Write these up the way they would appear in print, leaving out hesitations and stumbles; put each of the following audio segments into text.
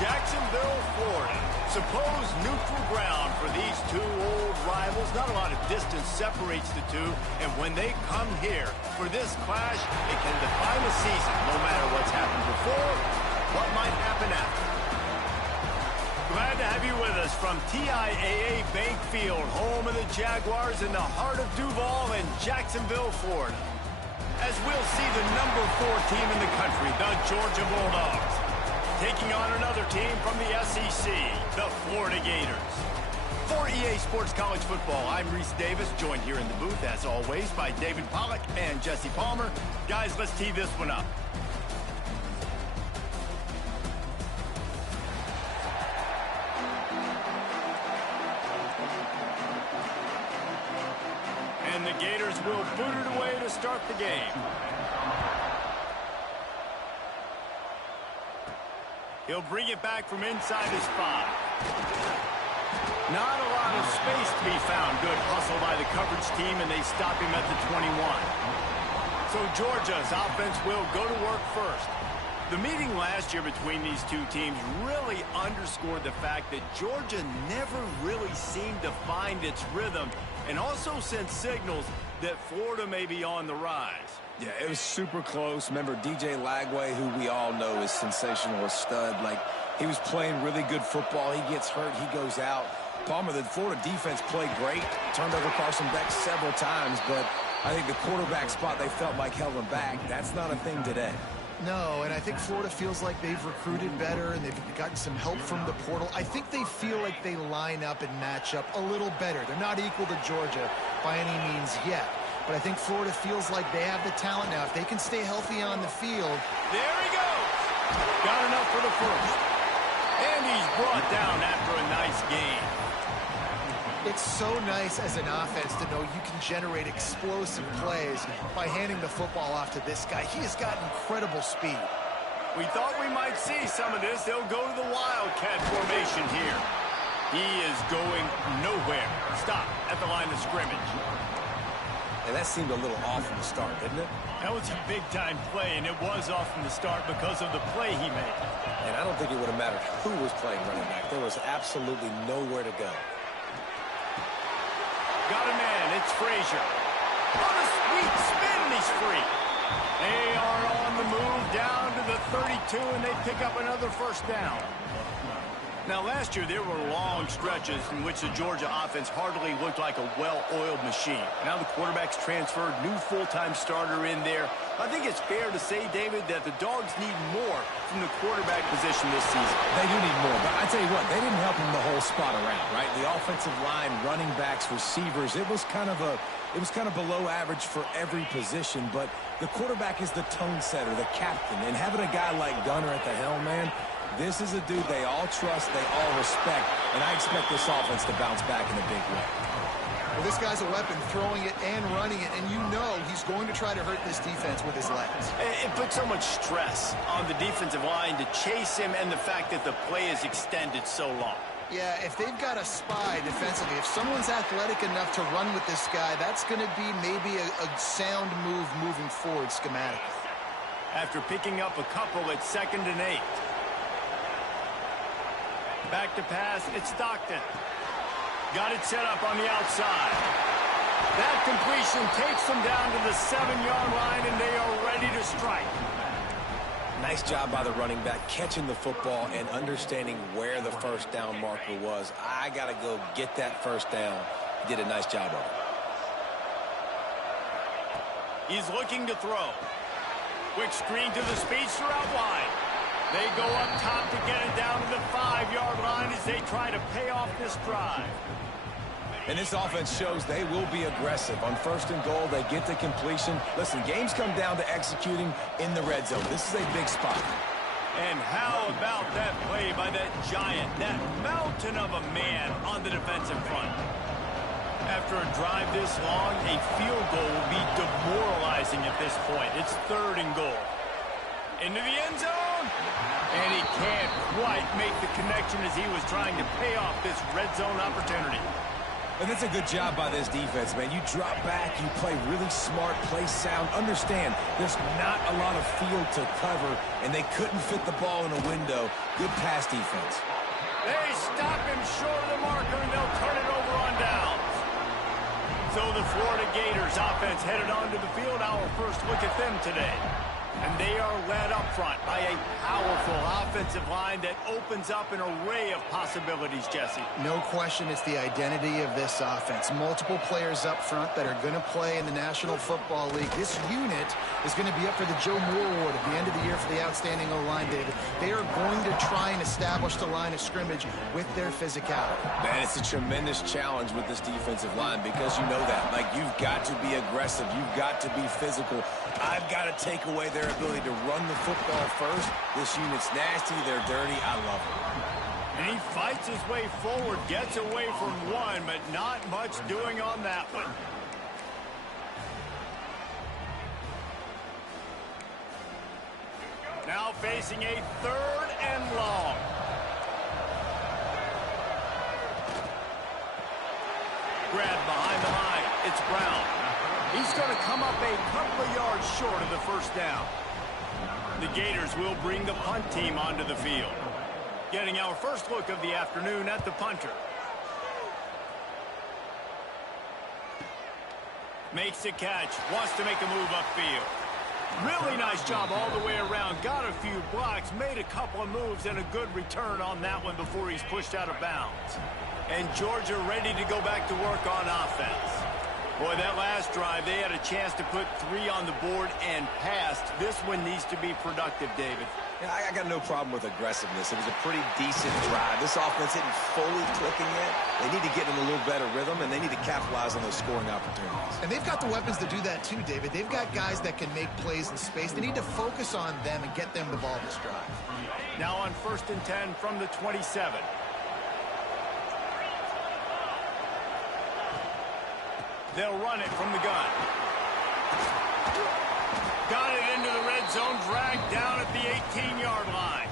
Jacksonville, Florida. Supposed neutral ground for these two old rivals. Not a lot of distance separates the two, and when they come here for this clash, it can define a season, no matter what's happened before, what might happen after. Glad to have you with us from TIAA Bank Field, home of the Jaguars in the heart of Duval and Jacksonville, Florida. As we'll see the number 4 team in the country, the Georgia Bulldogs, taking on another team from the SEC, the Florida Gators. For EA Sports College Football, I'm Reese Davis, joined here in the booth, as always, by David Pollack and Jesse Palmer. Guys, let's tee this one up. And the Gators will boot it away to start the game. He'll bring it back from inside his 5. Not a lot of space to be found. Good hustle by the coverage team, and they stop him at the 21. So Georgia's offense will go to work first. The meeting last year between these two teams really underscored the fact that Georgia never really seemed to find its rhythm, and also sent signals that Florida may be on the rise. Yeah, it was super close. Remember, DJ Lagway, who we all know is sensational, a stud. Like, he was playing really good football. He gets hurt, he goes out. Palmer, the Florida defense played great. Turned over Carson Beck several times, but I think the quarterback spot they felt like held them back. That's not a thing today. No, and I think Florida feels like they've recruited better and they've gotten some help from the portal. I think they feel like they line up and match up a little better. They're not equal to Georgia by any means yet. But I think Florida feels like they have the talent now. If they can stay healthy on the field. There he goes. Got enough for the first. And he's brought down after a nice game. It's so nice as an offense to know you can generate explosive plays by handing the football off to this guy. He has got incredible speed. We thought we might see some of this. They'll go to the Wildcat formation here. He is going nowhere. Stop at the line of scrimmage. And that seemed a little off from the start, didn't it? That was a big-time play, and it was off from the start because of the play he made. And I don't think it would have mattered who was playing running back. There was absolutely nowhere to go. Got a man, it's Frazier. On a sweet spin, and he's free. They are on the move down to the 32, and they pick up another first down. Now, last year, there were long stretches in which the Georgia offense hardly looked like a well-oiled machine. Now the quarterback's transferred, new full-time starter in there. I think it's fair to say, David, that the Dogs need more from the quarterback position this season. They do need more, but I tell you what, they didn't help him the whole spot around, right? The offensive line, running backs, receivers, it was kind of below average for every position, but the quarterback is the tone setter, the captain, and having a guy like Gunner at the helm, man, this is a dude they all trust, they all respect, and I expect this offense to bounce back in a big way. Well, this guy's a weapon, throwing it and running it, and you know he's going to try to hurt this defense with his legs. It puts so much stress on the defensive line to chase him, and the fact that the play is extended so long. Yeah, if they've got a spy defensively, if someone's athletic enough to run with this guy, that's going to be maybe a sound move moving forward schematically. After picking up a couple at 2nd and 8. Back to pass, it's Stockton. Got it set up on the outside. That completion takes them down to the 7-yard line, and they are ready to strike. Nice job by the running back, catching the football and understanding where the first down marker was. I got to go get that first down. He did a nice job of it. He's looking to throw. Quick screen to the speedster out wide. They go up top to get it down to the 5-yard line as they try to pay off this drive. And this offense shows they will be aggressive. On 1st and goal, they get the completion. Listen, games come down to executing in the red zone. This is a big spot. And how about that play by that giant, that mountain of a man on the defensive front? After a drive this long, a field goal will be demoralizing at this point. It's 3rd and goal. Into the end zone. And he can't quite make the connection as he was trying to pay off this red zone opportunity. And that's a good job by this defense, man. You drop back, you play really smart, play sound. Understand, there's not a lot of field to cover, and they couldn't fit the ball in a window. Good pass defense. They stop him short of the marker, and they'll turn it over on downs. So the Florida Gators offense headed onto the field. Our first look at them today. And they are led up front by a powerful offensive line that opens up an array of possibilities, Jesse. No question it's the identity of this offense. Multiple players up front that are going to play in the National Football League. This unit is going to be up for the Joe Moore Award at the end of the year for the outstanding O-line, David. They are going to try and establish the line of scrimmage with their physicality. Man, it's a tremendous challenge with this defensive line because you know that. Like, you've got to be aggressive. You've got to be physical. I've got to take away their ability to run the football first. This unit's nasty. They're dirty. I love it. And he fights his way forward, gets away from one, but not much doing on that one. Now facing a 3rd and long. Grab behind the line. It's Brown. He's going to come up a couple of yards short of the first down. The Gators will bring the punt team onto the field. Getting our first look of the afternoon at the punter. Makes the catch. Wants to make a move upfield. Really nice job all the way around. Got a few blocks. Made a couple of moves and a good return on that one before he's pushed out of bounds. And Georgia ready to go back to work on offense. Boy, that last drive, they had a chance to put 3 on the board and passed. This one needs to be productive, David. Yeah, I got no problem with aggressiveness. It was a pretty decent drive. This offense isn't fully clicking yet. They need to get in a little better rhythm, and they need to capitalize on those scoring opportunities. And they've got the weapons to do that too, David. They've got guys that can make plays in space. They need to focus on them and get them the ball this drive. Now on 1st and 10 from the 27. They'll run it from the gun. Got it into the red zone, dragged down at the 18-yard line.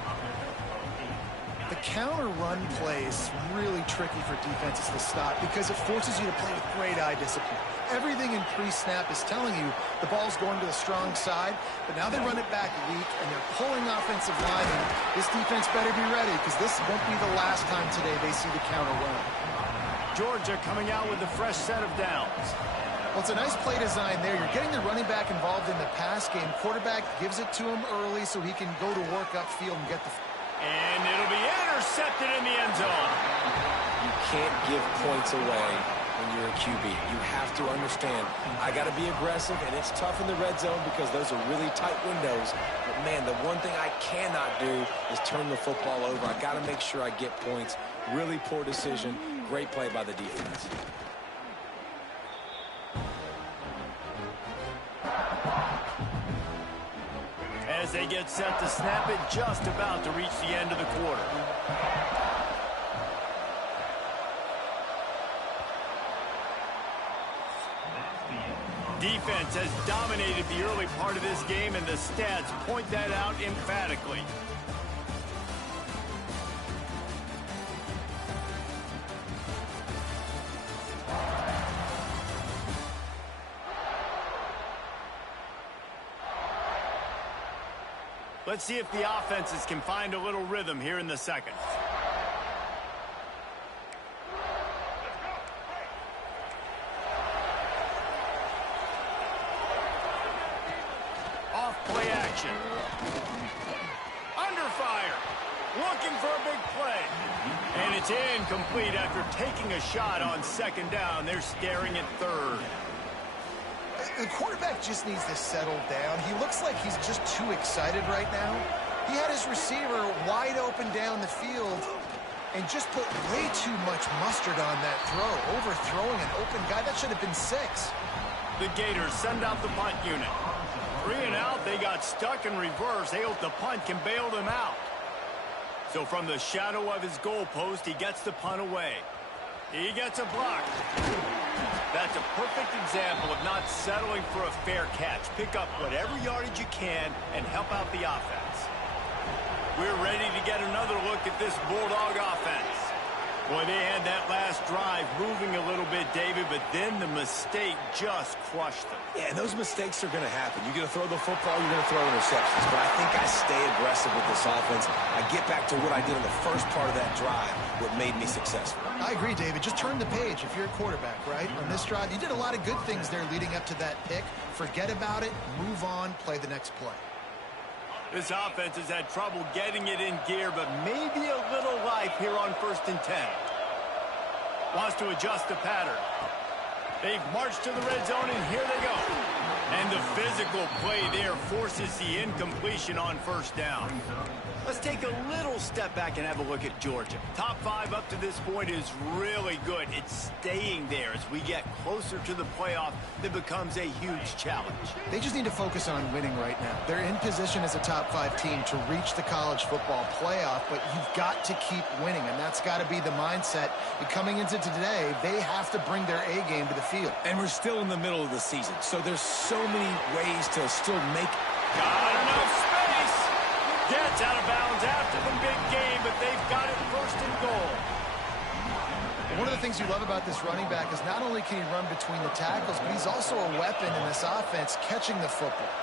The counter run play is really tricky for defenses to stop because it forces you to play with great eye discipline. Everything in pre-snap is telling you the ball's going to the strong side, but now they run it back weak, and they're pulling offensive linemen. This defense better be ready because this won't be the last time today they see the counter run. Georgia coming out with a fresh set of downs. Well, it's a nice play design there. You're getting the running back involved in the pass game. Quarterback gives it to him early so he can go to work upfield and get the... And it'll be intercepted in the end zone. You can't give points away when you're a QB. You have to understand, I got to be aggressive, and it's tough in the red zone because those are really tight windows. But, man, the one thing I cannot do is turn the football over. I got to make sure I get points. Really poor decision. Great play by the defense. As they get set to snap it, just about to reach the end of the quarter. Defense has dominated the early part of this game, and the stats point that out emphatically. Let's see if the offenses can find a little rhythm here in the second. Off play action. Under fire. Looking for a big play. And it's incomplete after taking a shot on 2nd down. They're staring at 3rd. The quarterback just needs to settle down. He looks like he's just too excited right now. He had his receiver wide open down the field and just put way too much mustard on that throw, overthrowing an open guy. That should have been 6. The Gators send out the punt unit. 3 and out, they got stuck in reverse. They hope the punt can bail them out. So from the shadow of his goalpost, he gets the punt away. He gets a block. That's a perfect example of not settling for a fair catch. Pick up whatever yardage you can and help out the offense. We're ready to get another look at this Bulldog offense. Boy, they had that last drive moving a little bit, David, but then the mistake just crushed them. Yeah, and those mistakes are going to happen. You're going to throw the football, you're going to throw interceptions. But I think I stay aggressive with this offense. I get back to what I did in the first part of that drive, what made me successful. I agree, David. Just turn the page if you're a quarterback, right? On this drive, you did a lot of good things there leading up to that pick. Forget about it, move on, play the next play. This offense has had trouble getting it in gear, but maybe a little life here on 1st and 10. Wants to adjust the pattern. They've marched to the red zone, and here they go. And the physical play there forces the incompletion on 1st down. Let's take a little step back and have a look at Georgia. Top 5 up to this point is really good. It's staying there. As we get closer to the playoff, it becomes a huge challenge. They just need to focus on winning right now. They're in position as a top 5 team to reach the college football playoff, but you've got to keep winning, and that's got to be the mindset. And coming into today, they have to bring their A game to the field. And we're still in the middle of the season, so there's so many ways to still make. Got enough space. Gets out of bounds after the big game, but they've got it 1st and goal. One of the things you love about this running back is not only can he run between the tackles, but he's also a weapon in this offense catching the football.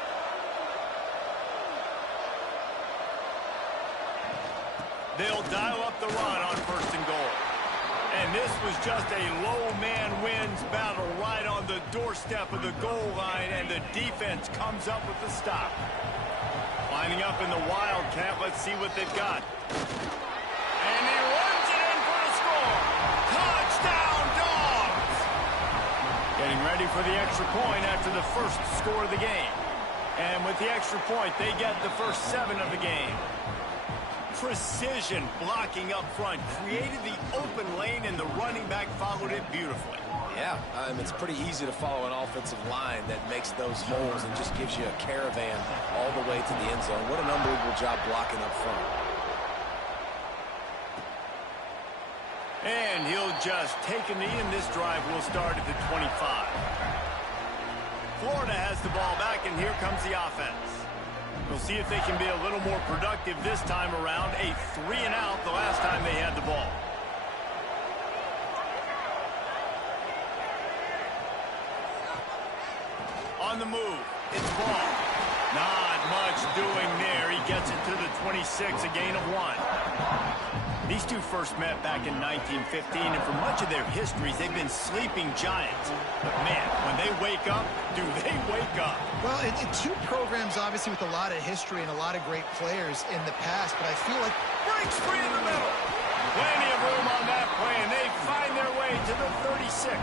They'll dial up the run on 1st and goal. And this was just a low man wins battle right on the doorstep of the goal line, and the defense comes up with the stop. Lining up in the Wildcat, let's see what they've got. And he runs it in for the score. Touchdown, Dogs! Getting ready for the extra point after the first score of the game. And with the extra point, they get the first 7 of the game. Precision blocking up front created the open lane, and the running back followed it beautifully. Yeah, it's pretty easy to follow an offensive line that makes those holes and just gives you a caravan all the way to the end zone. What an unbelievable job blocking up front. And he'll just take a knee, and this drive will start at the 25. Florida has the ball back, and here comes the offense. We'll see if they can be a little more productive this time around. A 3-and-out the last time they had the ball. On the move, it's Ball. Not much doing there. He gets it to the 26, a gain of 1. These two first met back in 1915, and for much of their histories, they've been sleeping giants. But man, when they wake up, do they wake up? Well, two programs, obviously, with a lot of history and a lot of great players in the past, but I feel like breaks free in the middle. Plenty of room on that play, and they find their way to the 36.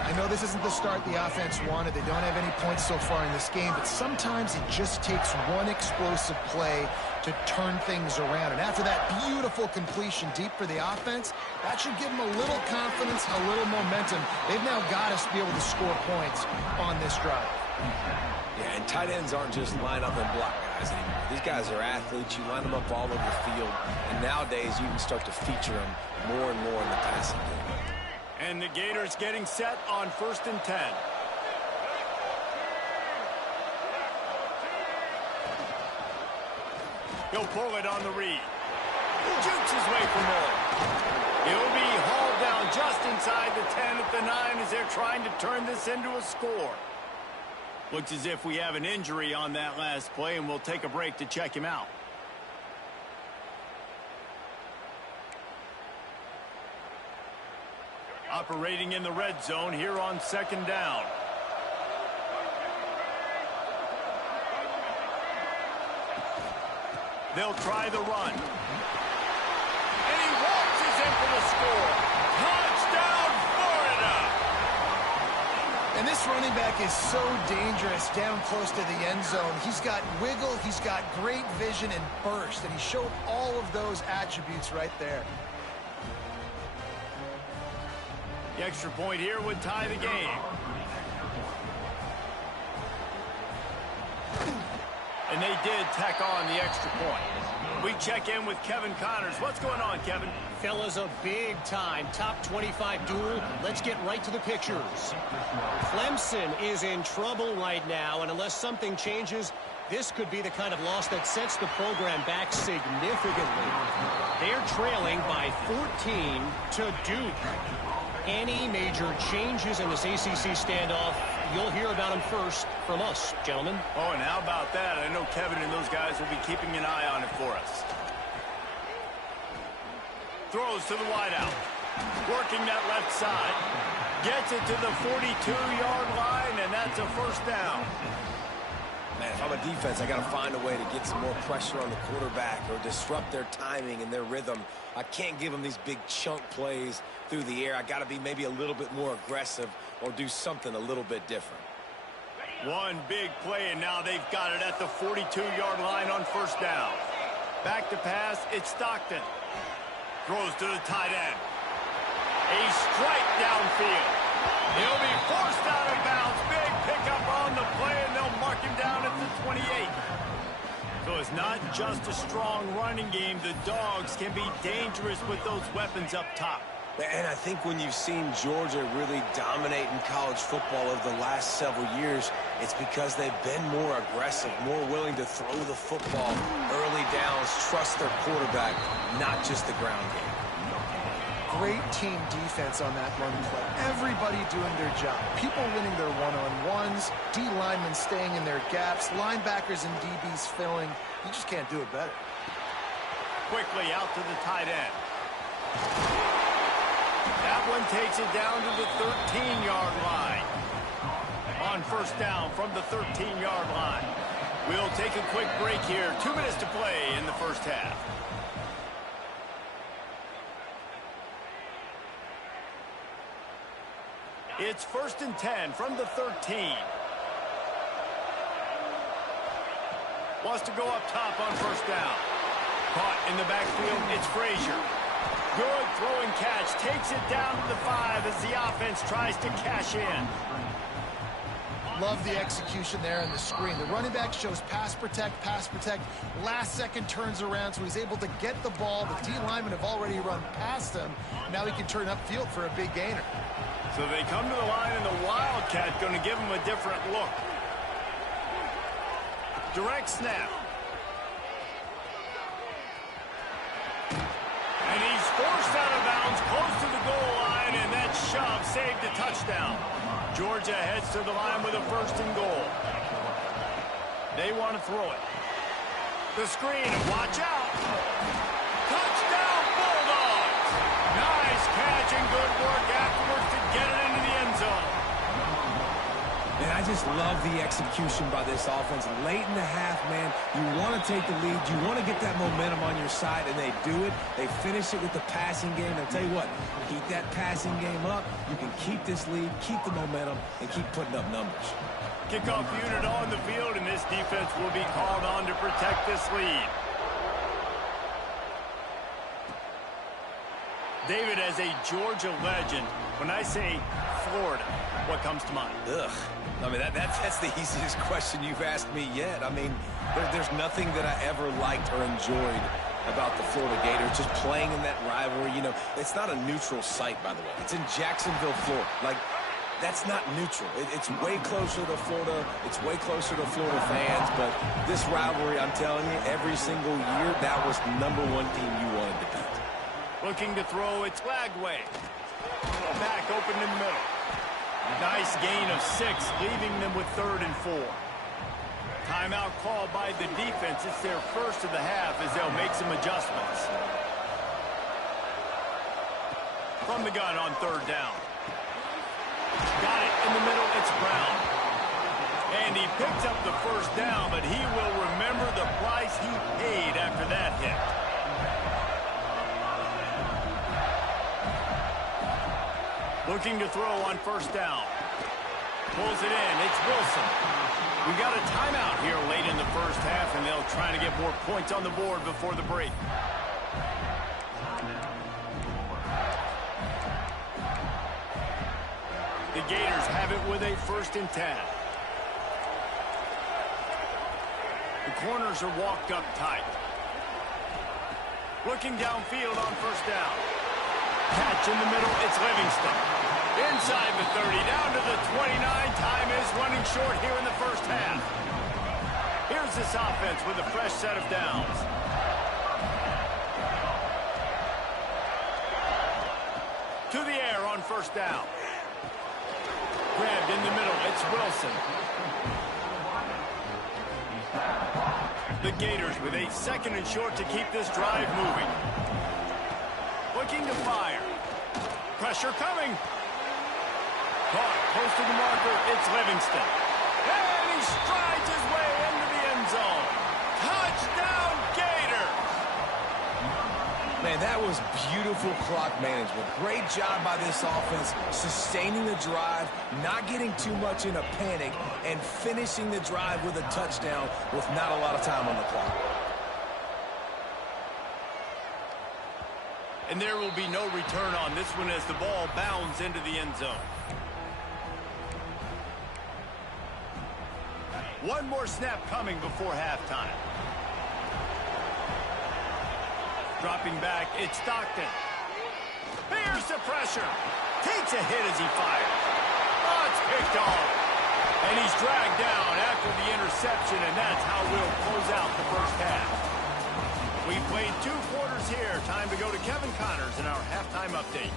I know this isn't the start the offense wanted. They don't have any points so far in this game, but sometimes it just takes one explosive play to turn things around. And after that beautiful completion deep for the offense, that should give them a little confidence, a little momentum. They've now got us to be able to score points on this drive. Yeah, and tight ends aren't just line up and block guys anymore. These guys are athletes. You line them up all over the field. And nowadays, you can start to feature them more and more in the passing game. And the Gators getting set on 1st and 10. He'll pull it on the read. Jukes his way for more. He'll be hauled down just inside the 10 at the 9 as they're trying to turn this into a score. Looks as if we have an injury on that last play, and we'll take a break to check him out. Operating in the red zone here on 2nd down. They'll try the run. And he waltzes in for the score. Touchdown, Florida! And this running back is so dangerous down close to the end zone. He's got wiggle, he's got great vision and burst, and he showed all of those attributes right there. The extra point here would tie the game. And they did tack on the extra point. We check in with Kevin Connors. What's going on, Kevin? Fellas, a big-time top 25 duel. Let's get right to the pictures. Clemson is in trouble right now, and unless something changes, This could be the kind of loss that sets the program back significantly. They're trailing by 14 to Duke. Any major changes in this ACC standoff, you'll hear about them first from us, gentlemen. Oh, and how about that? I know Kevin and those guys will be keeping an eye on it for us. Throws to the wideout. Working that left side. Gets it to the 42-yard line, and that's a first down. Man, if I'm a defense, I got to find a way to get some more pressure on the quarterback or disrupt their timing and their rhythm. I can't give them these big chunk plays through the air. I got to be maybe a little bit more aggressive or do something a little bit different. One big play, and now they've got it at the 42-yard line on first down. Back to pass, it's Stockton. Throws to the tight end. A strike downfield. He'll be forced out of bounds. Big pickup on the play, and they'll mark him down at the 28. So it's not just a strong running game. The Dogs can be dangerous with those weapons up top. And I think when you've seen Georgia really dominate in college football over the last several years, it's because they've been more aggressive, more willing to throw the football early downs, trust their quarterback, not just the ground game. Great team defense on that run play. Everybody doing their job. People winning their one-on-ones, D linemen staying in their gaps, linebackers and DBs filling. You just can't do it better. Quickly out to the tight end. That one takes it down to the 13-yard line. On first down from the 13-yard line. We'll take a quick break here. 2 minutes to play in the first half. It's 1st and 10 from the 13. Wants to go up top on first down. Caught in the backfield, it's Frazier. Good throwing catch, takes it down to the 5 as the offense tries to cash in. Love the execution there in the screen. The running back shows pass protect, last second turns around, so he's able to get the ball. The D linemen have already run past him. Now he can turn upfield for a big gainer. So they come to the line, and the Wildcat going to give him a different look. Direct snap. And he's forced out of bounds close to the goal line, and that shove saved a touchdown. Georgia heads to the line with a 1st and goal. They want to throw it. The screen, watch out. Touchdown, Bulldogs. Nice catch and good work afterwards to get it into the end zone. And I just love the execution by this offense. Late in the half, man, you want to take the lead. You want to get that momentum on your side, and they do it. They finish it with the passing game. I'll tell you what, keep that passing game up. You can keep this lead, keep the momentum, and keep putting up numbers. Kickoff unit on the field, and this defense will be called on to protect this lead. David, as a Georgia legend, when I say Florida, what comes to mind? Ugh. I mean, that's the easiest question you've asked me yet. I mean, there's nothing that I ever liked or enjoyed about the Florida Gators, just playing in that rivalry. You know, it's not a neutral site, by the way. It's in Jacksonville, Florida. Like, that's not neutral. It's way closer to Florida. It's way closer to Florida fans. But this rivalry, I'm telling you, every single year, that was the #1 team you wanted to beat. Looking to throw, it's Lagway. Back open in the middle. Nice gain of 6, leaving them with 3rd and 4. Timeout called by the defense. It's their first of the half as they'll make some adjustments. From the gun on 3rd down. Got it in the middle, it's Brown. And he picks up the first down, but he will remember the price he paid after that hit. Looking to throw on first down. Pulls it in. It's Wilson. We got a timeout here late in the first half, and they'll try to get more points on the board before the break. The Gators have it with a 1st and 10. The corners are walked up tight. Looking downfield on first down. Catch in the middle, it's Livingston. Inside the 30, down to the 29. Time is running short here in the first half. Here's Here's this offense with a fresh set of downs. To the air on first down. Grabbed in the middle. It's Wilson. The Gators with a 2nd and short to keep this drive moving. Looking to fire. Pressure coming. Caught close to the marker. It's Livingston. And he strides his way into the end zone. Touchdown, Gator! Man, that was beautiful clock management. Great job by this offense, sustaining the drive, not getting too much in a panic, and finishing the drive with a touchdown with not a lot of time on the clock. And there will be no return on this one as the ball bounds into the end zone. One more snap coming before halftime. Dropping back, it's Stockton. Here's the pressure. Takes a hit as he fires. Oh, it's picked off. And he's dragged down after the interception, and that's how we'll close out the first half. We've played 2 quarters here. Time to go to Kevin Connors in our halftime update.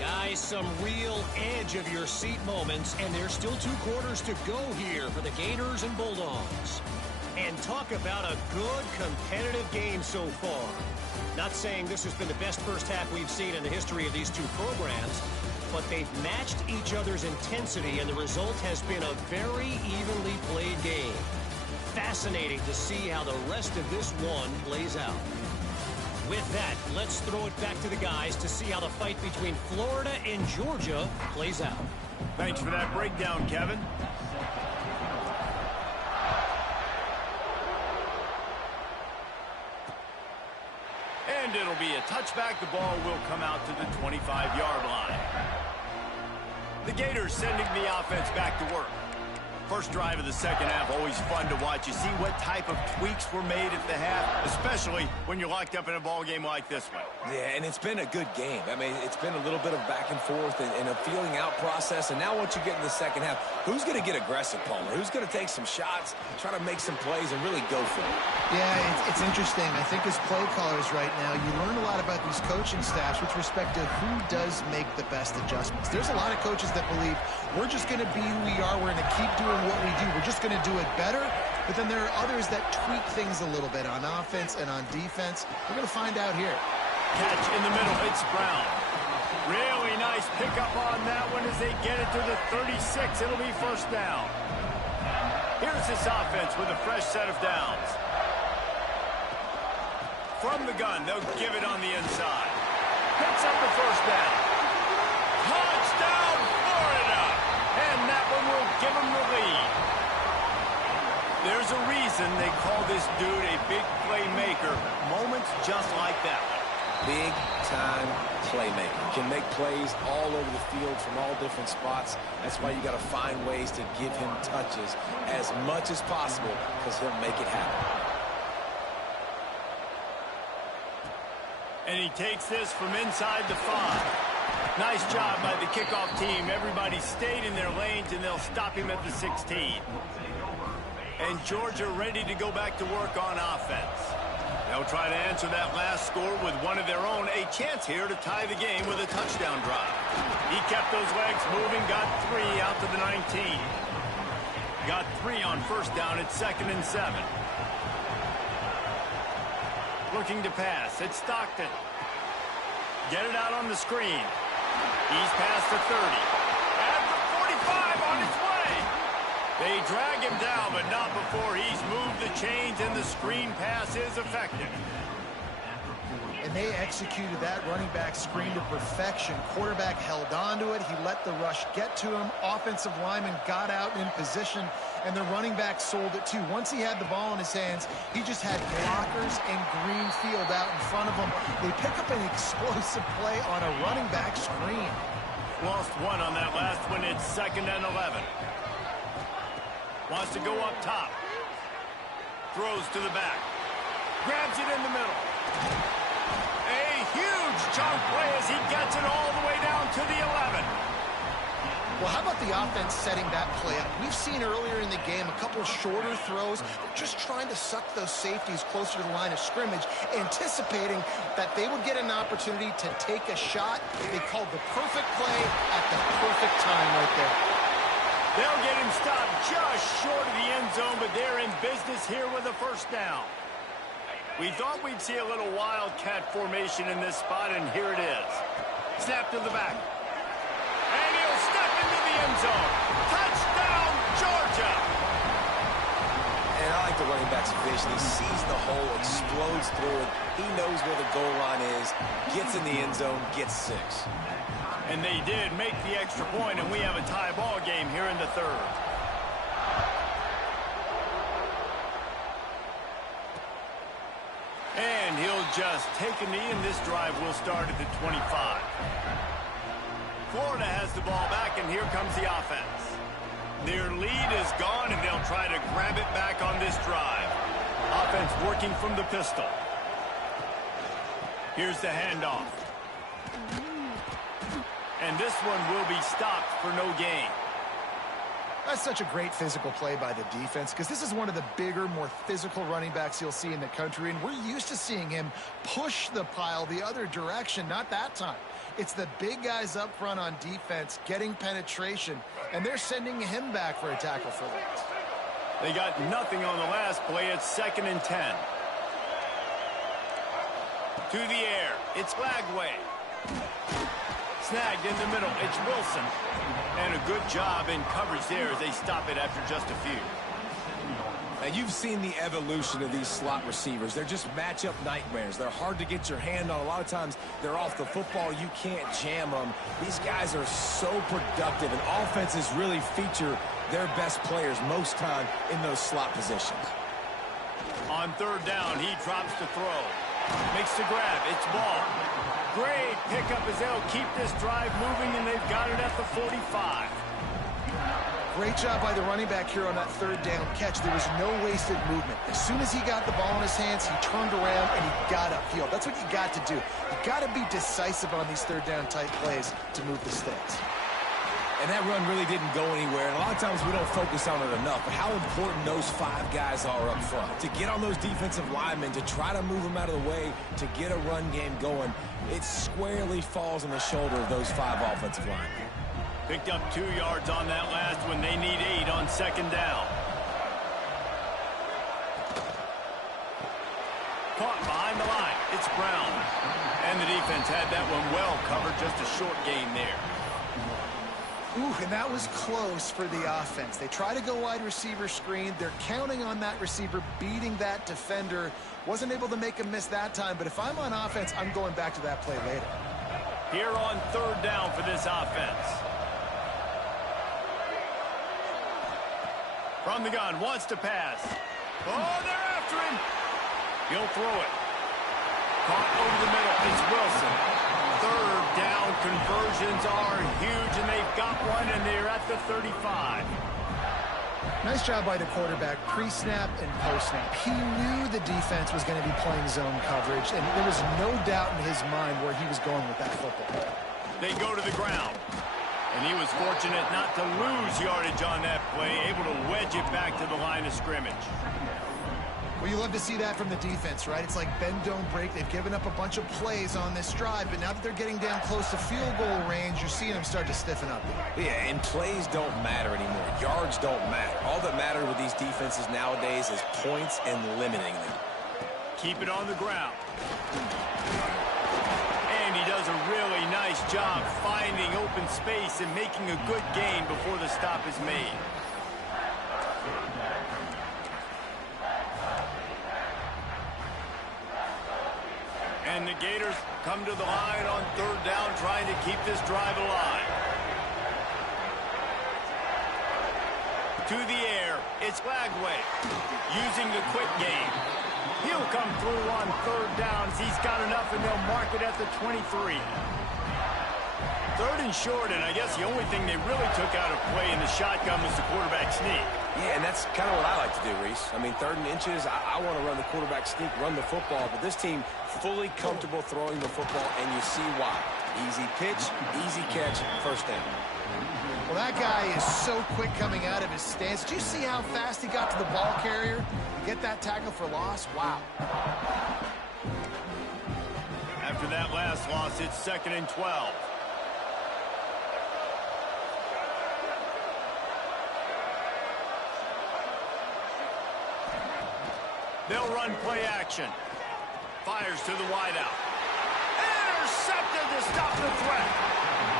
Guys, some real edge-of-your-seat moments, and there's still 2 quarters to go here for the Gators and Bulldogs. And talk about a good competitive game so far. Not saying this has been the best first half we've seen in the history of these 2 programs, but they've matched each other's intensity, and the result has been a very evenly played game. Fascinating to see how the rest of this one plays out. With that, let's throw it back to the guys to see how the fight between Florida and Georgia plays out. Thanks for that breakdown, Kevin. And it'll be a touchback. The ball will come out to the 25-yard line. The Gators sending the offense back to work. First drive of the second half, always fun to watch. You see what type of tweaks were made at the half, especially when you're locked up in a ball game like this one. Yeah, and it's been a good game. I mean, it's been a little bit of back and forth and a feeling out process. And now once you get in the second half, who's going to get aggressive, Palmer? Who's going to take some shots, try to make some plays, and really go for it? Yeah, it's interesting. I think as play callers right now, you learn a lot about these coaching staffs with respect to who does make the best adjustments. There's a lot of coaches that believe we're just going to be who we are. We're going to keep doing what we do. We're just going to do it better. But then there are others that tweak things a little bit on offense and on defense. We're going to find out here. Catch in the middle. It's Brown. Really nice pickup on that one as they get it to the 36. It'll be first down. Here's this offense with a fresh set of downs. From the gun, they'll give it on the inside. Picks up the first down. Touchdown, Florida! And that one will give them the lead. There's a reason they call this dude a big playmaker. Moments just like that one. Big-time playmaker. Can make plays all over the field from all different spots. That's why you got to find ways to give him touches as much as possible because he'll make it happen. And he takes this from inside the 5. Nice job by the kickoff team. Everybody stayed in their lanes, and they'll stop him at the 16. And Georgia ready to go back to work on offense. They'll try to answer that last score with one of their own. A chance here to tie the game with a touchdown drive. He kept those legs moving, got 3 out to the 19. Got 3 on first down at 2nd and 7. Looking to pass. It's Stockton. Get it out on the screen. He's past the 30. At the 45 on his way. They drag him down, but not before he's moved the chains, and the screen pass is effective. And they executed that running back screen to perfection. Quarterback held on to it. He let the rush get to him. Offensive lineman got out in position, and the running back sold it too. Once he had the ball in his hands, he just had blockers and green field out in front of him. They pick up an explosive play on a running back screen. Lost 1 on that last one. It's 2nd and 11. Wants to go up top. Throws to the back. Grabs it in the middle. A huge chunk play as he gets it all the way down to the 11. Well, how about the offense setting that play up? We've seen earlier in the game a couple shorter throws, just trying to suck those safeties closer to the line of scrimmage, anticipating that they would get an opportunity to take a shot. They called the perfect play at the perfect time right there. They'll get him stopped just short of the end zone, but they're in business here with a first down. We thought we'd see a little wildcat formation in this spot, and here it is. Snap to the back. And he'll step into the end zone. Touchdown, Georgia! And I like the running back's vision. He sees the hole, explodes through it. He knows where the goal line is, gets in the end zone, gets 6. And they did make the extra point, and we have a tie ball game here in the third. And he'll just take a knee, and this drive will start at the 25. Florida has the ball back, and here comes the offense. Their lead is gone, and they'll try to grab it back on this drive. Offense working from the pistol. Here's the handoff. And this one will be stopped for no gain. That's such a great physical play by the defense, because this is one of the bigger, more physical running backs you'll see in the country, and we're used to seeing him push the pile the other direction. Not that time. It's the big guys up front on defense getting penetration, and they're sending him back for a tackle for loss. They got nothing on the last play. It's 2nd and 10. To the air. It's Lagway. Snagged in the middle. It's Wilson. And a good job in coverage there as they stop it after just a few. Now, you've seen the evolution of these slot receivers. They're just matchup nightmares. They're hard to get your hand on. A lot of times, they're off the football. You can't jam them. These guys are so productive, and offenses really feature their best players most time in those slot positions. On 3rd down, he drops the throw. Makes the grab. It's ball. Great pickup as they'll keep this drive moving, and they've got it at the 45. Great job by the running back here on that 3rd down catch. There was no wasted movement. As soon as he got the ball in his hands, he turned around and he got upfield. That's what you got to do. You got to be decisive on these 3rd down type plays to move the sticks. And that run really didn't go anywhere. And a lot of times we don't focus on it enough. But how important those 5 guys are up front. To get on those defensive linemen, to try to move them out of the way, to get a run game going, it squarely falls on the shoulder of those 5 offensive linemen. Picked up 2 yards on that last one. They need 8 on 2nd down. Caught behind the line. It's Brown. And the defense had that one well covered. Just a short gain there. Ooh, and that was close for the offense. They try to go wide receiver screen. They're counting on that receiver beating that defender. Wasn't able to make him miss that time, but if I'm on offense, I'm going back to that play later. Here on 3rd down for this offense. From the gun, wants to pass. Oh, they're after him. He'll throw it. Caught over the middle. It's Wilson. 3rd down conversions are huge, and they've got one, and they're at the 35. Nice job by the quarterback, pre-snap and post-snap. He knew the defense was going to be playing zone coverage, and there was no doubt in his mind where he was going with that football. They go to the ground, and he was fortunate not to lose yardage on that play, able to wedge it back to the line of scrimmage. Well, you love to see that from the defense, right? It's like bend, don't break. They've given up a bunch of plays on this drive, but now that they're getting down close to field goal range, you're seeing them start to stiffen up. Yeah, and plays don't matter anymore. Yards don't matter. All that matters with these defenses nowadays is points and limiting them. Keep it on the ground. And he does a really nice job finding open space and making a good gain before the stop is made. And the Gators come to the line on 3rd down, trying to keep this drive alive. To the air, it's Lagway, using the quick game. He'll come through on 3rd downs. He's got enough, and they'll mark it at the 23. 3rd and short, and I guess the only thing they really took out of play in the shotgun was the quarterback sneak. Yeah, and that's kind of what I like to do, Reese. I mean, 3rd and inches, I want to run the quarterback sneak, run the football, but this team fully comfortable throwing the football, and you see why. Easy pitch, easy catch, 1st down. Well, that guy is so quick coming out of his stance. Do you see how fast he got to the ball carrier? To get that tackle for loss? Wow. After that last loss, it's 2nd and 12. They'll run play action. Fires to the wideout. Intercepted to stop the threat.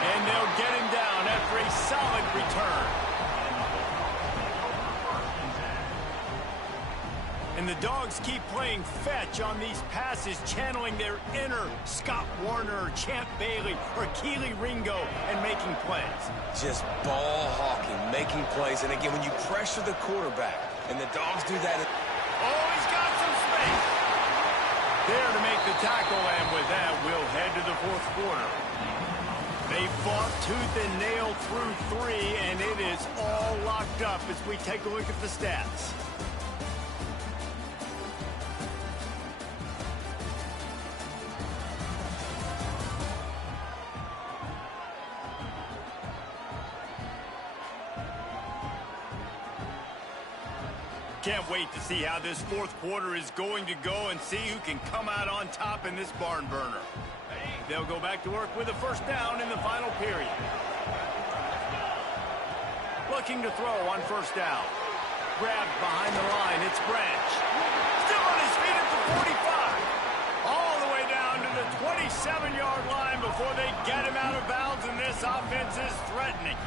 And they'll get him down after a solid return. And the Dogs keep playing fetch on these passes, channeling their inner Scott Warner, or Champ Bailey, or Keely Ringo, and making plays. Just ball hawking, making plays. And again, when you pressure the quarterback, and the Dogs do that. Oh, he's got some space. There to make the tackle, and with that, we'll head to the 4th quarter. They fought tooth and nail through 3, and it is all locked up as we take a look at the stats. Can't wait to see how this 4th quarter is going to go and see who can come out on top in this barn burner. They'll go back to work with a 1st down in the final period. Looking to throw on 1st down. Grabbed behind the line, it's Branch. Still on his feet at the 45. All the way down to the 27-yard line before they get him out of bounds, and this offense is threatening.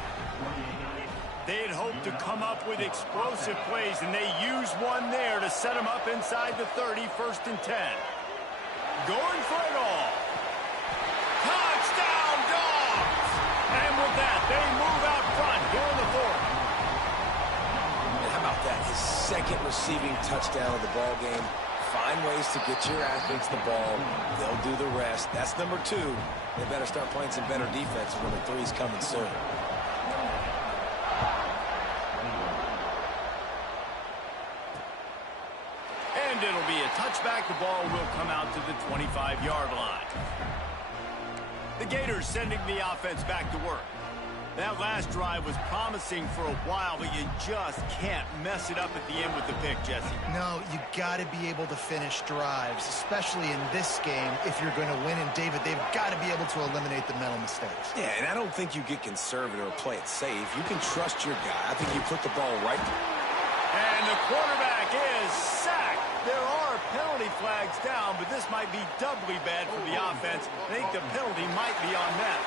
They had hoped to come up with explosive plays, and they used one there to set them up inside the 30, 1st and 10. Going for it all. Touchdown, Dogs! And with that, they move out front here in the 4th. And how about that? His 2nd receiving touchdown of the ball game. Find ways to get your athletes the ball. They'll do the rest. That's number 2. They better start playing some better defense when the 3's coming soon. And it'll be a touchback. The ball will come out to the 25-yard line. The Gators sending the offense back to work. That last drive was promising for a while, but you just can't mess it up at the end with the pick, Jesse. No, you got to be able to finish drives, especially in this game if you're going to win. And, David, they've got to be able to eliminate the mental mistakes. Yeah, and I don't think you get conservative or play it safe. You can trust your guy. I think you put the ball right. And the quarterback is sacked. There are penalty flags down, but this might be doubly bad for the offense. I think the penalty might be on them.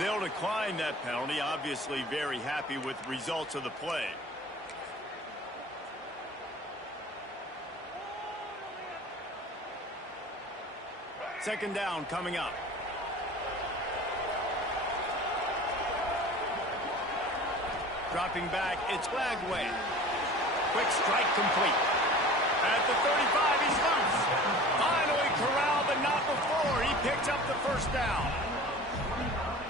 They'll decline that penalty, obviously very happy with the results of the play. Second down coming up. Dropping back, it's Flagway. Quick strike complete. At the 35, he's loose. Finally corralled, but not before. He picked up the 1st down.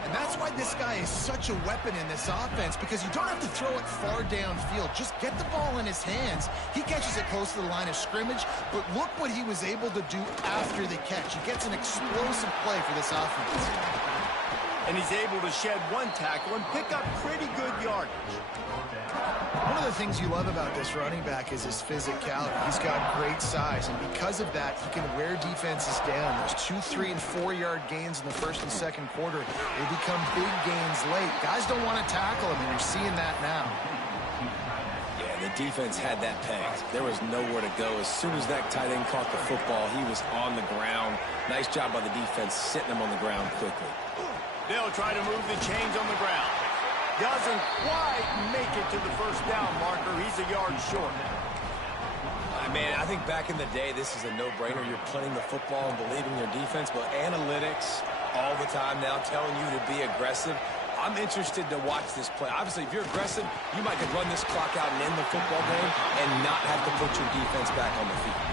And that's why this guy is such a weapon in this offense, because you don't have to throw it far downfield. Just get the ball in his hands. He catches it close to the line of scrimmage, but look what he was able to do after the catch. He gets an explosive play for this offense. And he's able to shed one tackle and pick up pretty good yardage. One of the things you love about this running back is his physicality. He's got great size, and because of that, he can wear defenses down. There's 2, 3, and 4-yard gains in the 1st and 2nd quarter. They become big gains late. Guys don't want to tackle him, and you're seeing that now. Yeah, the defense had that pegged. There was nowhere to go. As soon as that tight end caught the football, he was on the ground. Nice job by the defense setting him on the ground quickly. They'll try to move the chains on the ground. Doesn't quite make it to the 1st down marker. He's a yard short. Man, I think back in the day, this is a no-brainer. You're playing the football and believing your defense, but analytics all the time now telling you to be aggressive. I'm interested to watch this play. Obviously, if you're aggressive, you might could run this clock out and end the football game and not have to put your defense back on the field.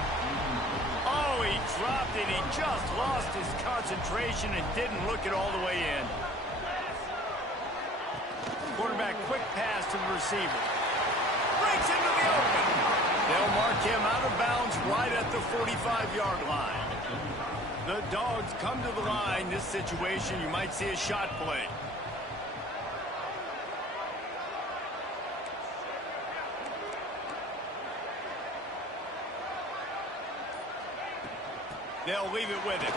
Oh, he dropped it. He just lost his concentration and didn't look it all the way in. Quarterback quick pass to the receiver. Breaks into the open. They'll mark him out of bounds right at the 45-yard line. The Dogs come to the line. This situation, you might see a shot play. They'll leave it with him.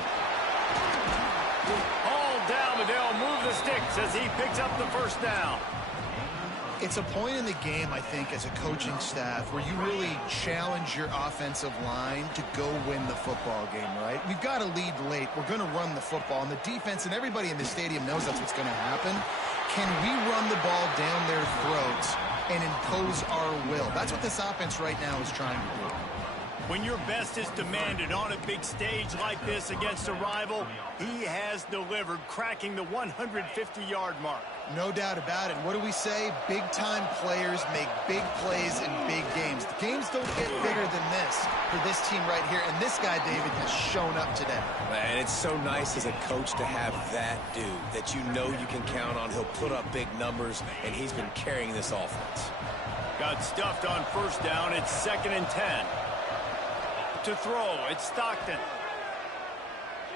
All down, but they'll move the sticks as he picks up the first down. It's a point in the game, I think, as a coaching staff where you really challenge your offensive line to go win the football game, right? We've got to lead late. We're going to run the football, and the defense and everybody in the stadium knows that's what's going to happen. Can we run the ball down their throats and impose our will? That's what this offense right now is trying to do. When your best is demanded on a big stage like this against a rival, he has delivered, cracking the 150-yard mark. No doubt about it. What do we say? Big-time players make big plays in big games. The games don't get bigger than this for this team right here, and this guy, David, has shown up today. Man, it's so nice as a coach to have that dude that you know you can count on. He'll put up big numbers, and he's been carrying this offense. Got stuffed on first down. It's 2nd and 10. To throw, it's Stockton.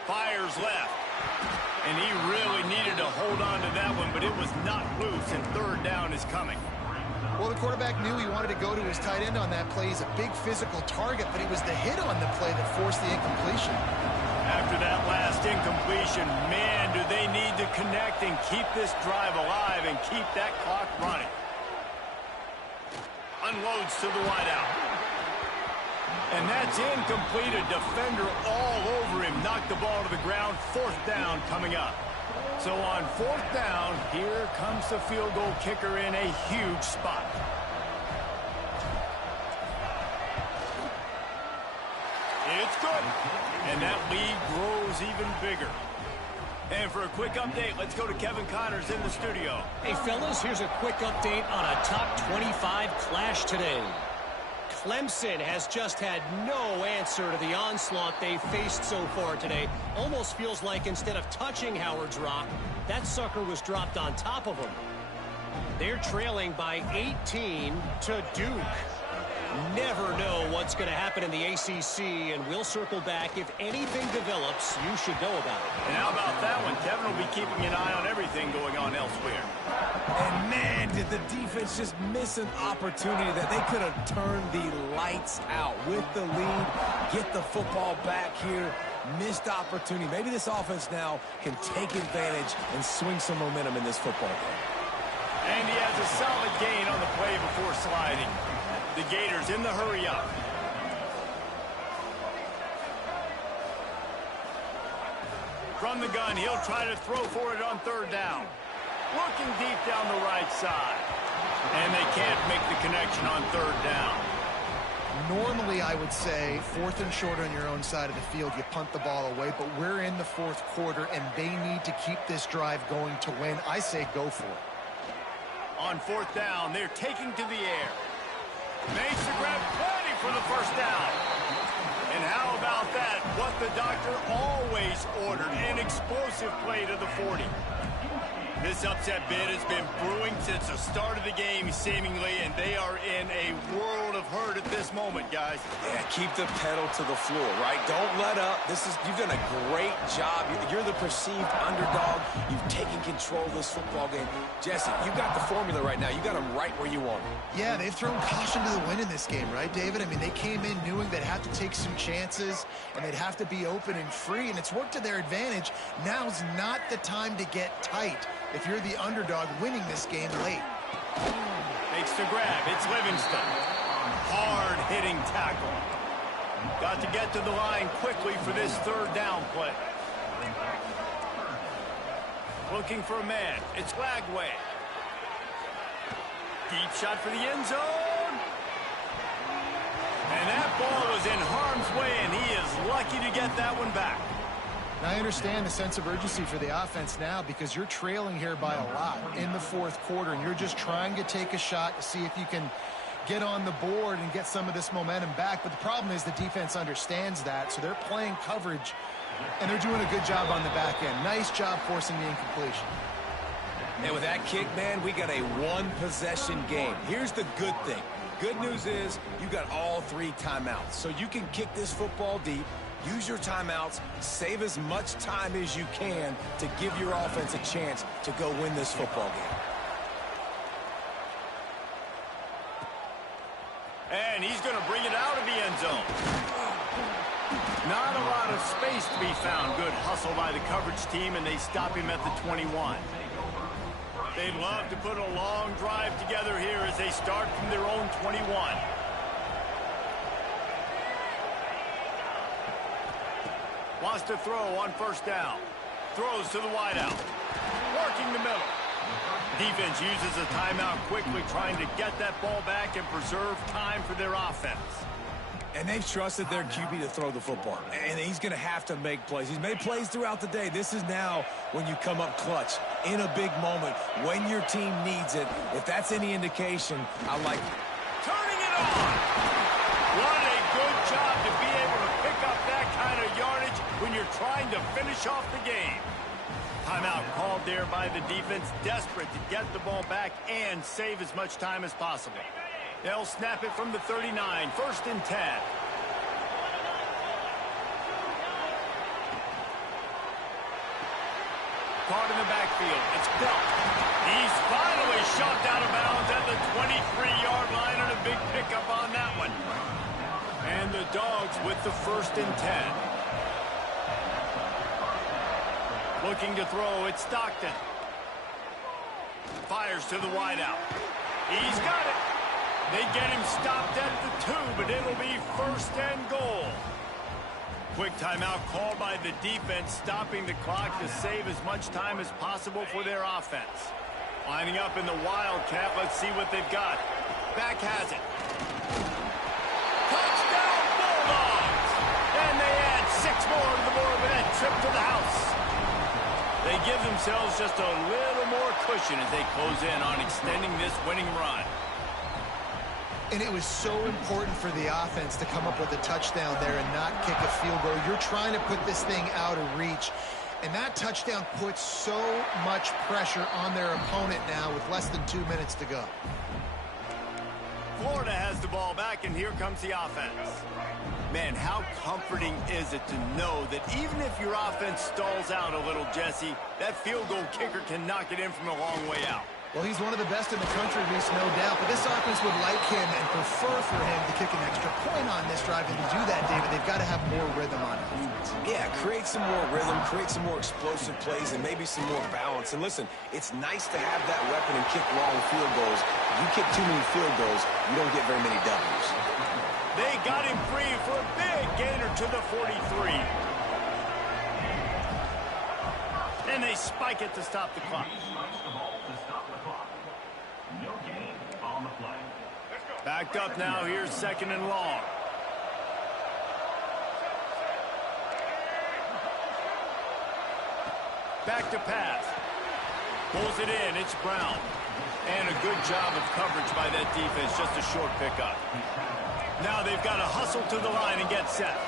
Fires left. And he really needed to hold on to that one, but it was not loose, and 3rd down is coming. Well, the quarterback knew he wanted to go to his tight end on that play. He's a big physical target, but it was the hit on the play that forced the incompletion. After that last incompletion, man, do they need to connect and keep this drive alive and keep that clock running. Unloads to the wideout. And that's incomplete. A defender all over him. Knocked the ball to the ground. 4th down coming up. So on 4th down, here comes the field goal kicker in a huge spot. It's good. And that lead grows even bigger. And for a quick update, let's go to Kevin Connors in the studio. Hey, fellas, here's a quick update on a top 25 clash today. Clemson has just had no answer to the onslaught they've faced so far today. Almost feels like instead of touching Howard's Rock, that sucker was dropped on top of him. They're trailing by 18 to Duke. Never know what's going to happen in the ACC, and we'll circle back. If anything develops, you should know about it. And how about that one? Kevin will be keeping an eye on everything going on elsewhere. And man, did the defense just miss an opportunity that they could have turned the lights out with the lead, get the football back here. Missed opportunity. Maybe this offense now can take advantage and swing some momentum in this football game. And he has a solid gain on the play before sliding. The Gators in the hurry up. From the gun, he'll try to throw for it on 3rd down. Looking deep down the right side. And they can't make the connection on 3rd down. Normally, I would say 4th and short on your own side of the field, you punt the ball away, but we're in the 4th quarter, and they need to keep this drive going to win. I say go for it. On 4th down, they're taking to the air. Makes the grab, plenty for the first down. And how about that? What the doctor always ordered, an explosive play to the 40. This upset bid has been brewing since the start of the game, seemingly, and they are in a world of hurt at this moment, guys. Yeah, keep the pedal to the floor, right? Don't let up. You've done a great job. You're the perceived underdog. You've taken control of this football game. Jesse, you've got the formula right now. You got them right where you want them. Yeah, they've thrown caution to the wind in this game, right, David? I mean, they came in knowing they'd have to take some chances, and they'd have to be open and free, and it's worked to their advantage. Now's not the time to get tight if you're the underdog winning this game late. Makes the grab. It's Livingston. Hard-hitting tackle. Got to get to the line quickly for this 3rd down play. Looking for a man. It's Lagway. Deep shot for the end zone. And that ball was in harm's way, and he is lucky to get that one back. Now, I understand the sense of urgency for the offense now because you're trailing here by a lot in the 4th quarter, and you're just trying to take a shot to see if you can get on the board and get some of this momentum back. But the problem is the defense understands that, so they're playing coverage, and they're doing a good job on the back end. Nice job forcing the incompletion. And with that kick, man, we got a 1-possession game. Here's the good thing. Good news is you got all 3 timeouts, so you can kick this football deep. Use your timeouts, save as much time as you can to give your offense a chance to go win this football game. And he's going to bring it out of the end zone. Not a lot of space to be found. Good hustle by the coverage team, and they stop him at the 21. They'd love to put a long drive together here as they start from their own 21. Wants to throw on first down. Throws to the wideout. Working the middle. Defense uses a timeout quickly, trying to get that ball back and preserve time for their offense. And they've trusted their QB to throw the football. And he's going to have to make plays. He's made plays throughout the day. This is now when you come up clutch in a big moment when your team needs it. If that's any indication, I like it. Turning it on. What a good job to be able to pick up that kind of yardage when you're trying to finish off the game. Timeout called there by the defense, desperate to get the ball back and save as much time as possible. They'll snap it from the 39, first and 10. Caught in the backfield. It's Belt. He's finally shoved out of bounds at the 23-yard line on a big pickup on that one. And the Dogs with the first and 10. Looking to throw, it's Stockton. Fires to the wideout. He's got it. They get him stopped at the 2, but it'll be first and goal. Quick timeout called by the defense, stopping the clock to save as much time as possible for their offense. Lining up in the Wildcat, let's see what they've got. Back has it. Touchdown Bulldogs! And they add 6 more to the board with that trip to the house. They give themselves just a little more cushion as they close in on extending this winning run. And it was so important for the offense to come up with a touchdown there and not kick a field goal. You're trying to put this thing out of reach. And that touchdown puts so much pressure on their opponent now with less than 2 minutes to go. Florida has the ball back, and here comes the offense. Man, how comforting is it to know that even if your offense stalls out a little, Jesse, that field goal kicker can knock it in from a long way out. Well, he's one of the best in the country, at least, no doubt. But this offense would like him and prefer for him to kick an extra point on this drive. And to do that, David, they've got to have more rhythm on offense. Yeah, create some more rhythm, create some more explosive plays, and maybe some more balance. And listen, it's nice to have that weapon and kick long field goals. If you kick too many field goals, you don't get very many W's. They got him free for a big gainer to the 43. And they spike it to stop the clock. Backed up now, here's second and long. Back to pass. Pulls it in, it's Brown. And a good job of coverage by that defense, just a short pickup. Now they've got to hustle to the line and get set.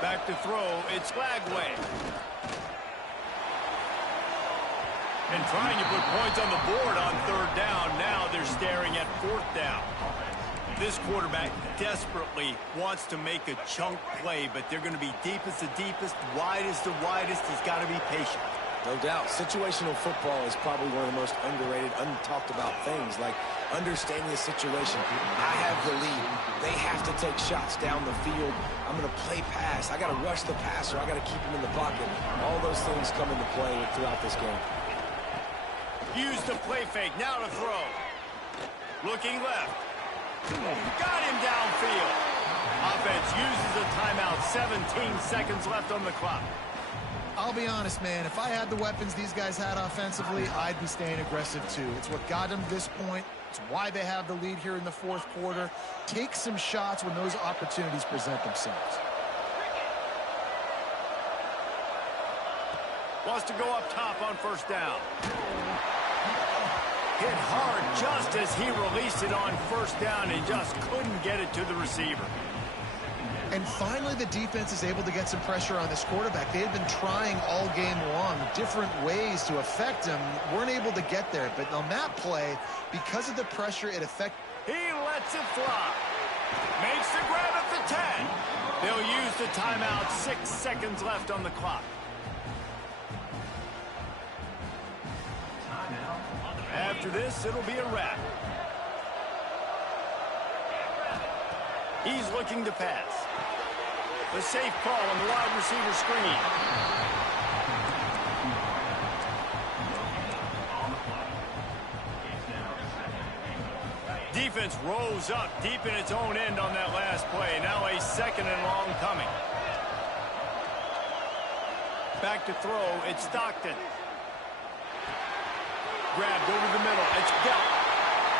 Back to throw, it's Lagway. And trying to put points on the board on third down. Now they're staring at fourth down. This quarterback desperately wants to make a chunk play, but they're going to be deepest the deepest, widest the widest. He's got to be patient. No doubt. Situational football is probably one of the most underrated, untalked about things, like understanding the situation. I have the lead. They have to take shots down the field. I'm going to play pass. I got to rush the passer. I got to keep him in the pocket. All those things come into play throughout this game. Use the play fake. Now to throw. Looking left. Got him downfield. Offense uses a timeout. 17 seconds left on the clock. I'll be honest, man. If I had the weapons these guys had offensively, I'd be staying aggressive too. It's what got them to this point. It's why they have the lead here in the fourth quarter. Take some shots when those opportunities present themselves. Wants to go up top on first down. Hit hard just as he released it on first down and just couldn't get it to the receiver. And finally, the defense is able to get some pressure on this quarterback. They had been trying all game long different ways to affect him. Weren't able to get there. But on that play, because of the pressure it affected. He lets it fly. Makes the grab at the 10. They'll use the timeout. 6 seconds left on the clock. After this, it'll be a wrap. He's looking to pass. The safe call on the wide receiver screen. Defense rose up deep in its own end on that last play. Now a 2nd and long coming. Back to throw. It's Stockton. Grabbed over the middle. It's Gelt.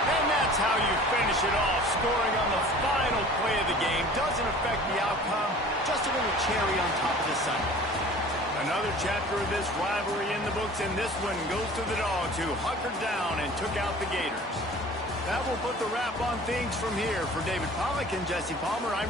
And that's how you finish it off. Scoring on the final play of the game. Doesn't affect the outcome. Just a little cherry on top of the Sunday. Another chapter of this rivalry in the books, and this one goes to the Dogs, who hunkered down and took out the Gators. That will put the wrap on things from here. For David Pollack and Jesse Palmer, I'm